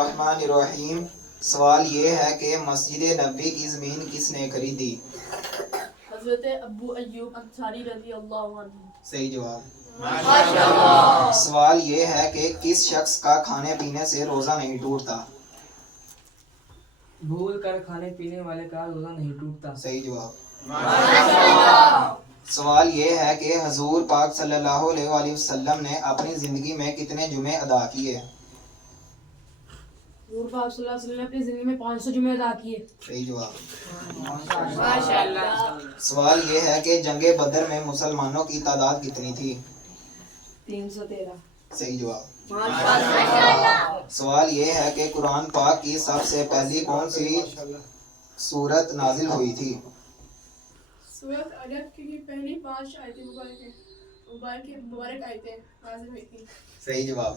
الرحمن الرحیم۔ سوال یہ ہے کہ مسجد نبوی کی زمین کس نے خریدی؟ حضرت ابو ایوب انصاری رضی اللہ عنہ۔ صحیح جواب۔ سوال یہ ہے کہ کس شخص کا کھانے پینے سے روزہ نہیں ٹوٹتا؟ بھول کر کھانے پینے والے کا روزہ نہیں ٹوٹتا۔ صحیح جواب۔ سوال یہ ہے کہ حضور پاک صلی اللہ علیہ وآلہ وسلم نے اپنی زندگی میں کتنے جمعے ادا کیے؟ حضور پاک صلی اللہ علیہ وسلم نے اپنی زندگی میں 500 جمعے ادا کیے۔ صحیح جواب۔ سوال یہ ہے کہ جنگ بدر میں مسلمانوں کی تعداد کتنی تھی؟ 313۔ صحیح جواب۔ سوال یہ ہے کہ قرآن پاک کی سب سے پہلی کون سی سورت نازل ہوئی تھی؟ سورۃ علق کی پہلی 5 آیتیں مبارک آیتیں نازل ہوئی تھیں۔ صحیح جواب۔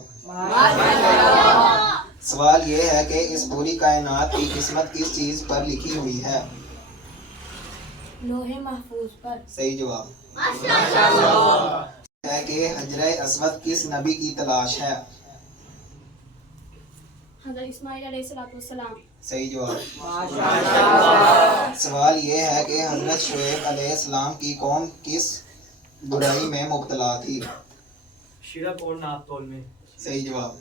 سوال یہ ہے کہ اس پوری کائنات کی قسمت کس چیز پر لکھی ہوئی ہے؟ لوح محفوظ پر۔ صحیح جواب۔ ہے کہ حجرہ اسود کس نبی کی تلاش ہے؟ حضرت اسماعیل علیہ السلام۔ صحیح جواب۔ سوال یہ ہے کہ حضرت شعیب علیہ السلام کی قوم کس برائی میں مبتلا تھی؟ شرک اور ناپ تول میں۔ صحیح جواب۔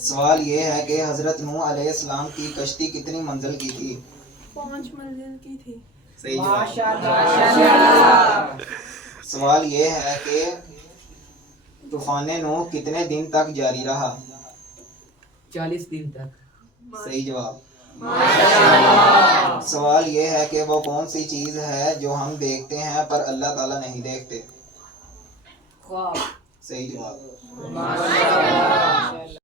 سوال یہ ہے کہ حضرت نوح علیہ السلام کی کشتی کتنی منزل کی تھی؟ 5 منزل کی تھی۔ صحیح جواب۔ سوال یہ ہے کہ طوفان نوح کتنے دن تک جاری رہا؟ 40 دن تک۔ صحیح جواب۔ سوال یہ ہے کہ وہ کون سی چیز ہے جو ہم دیکھتے ہیں پر اللہ تعالیٰ نہیں دیکھتے؟ خواب۔ صحیح جواب۔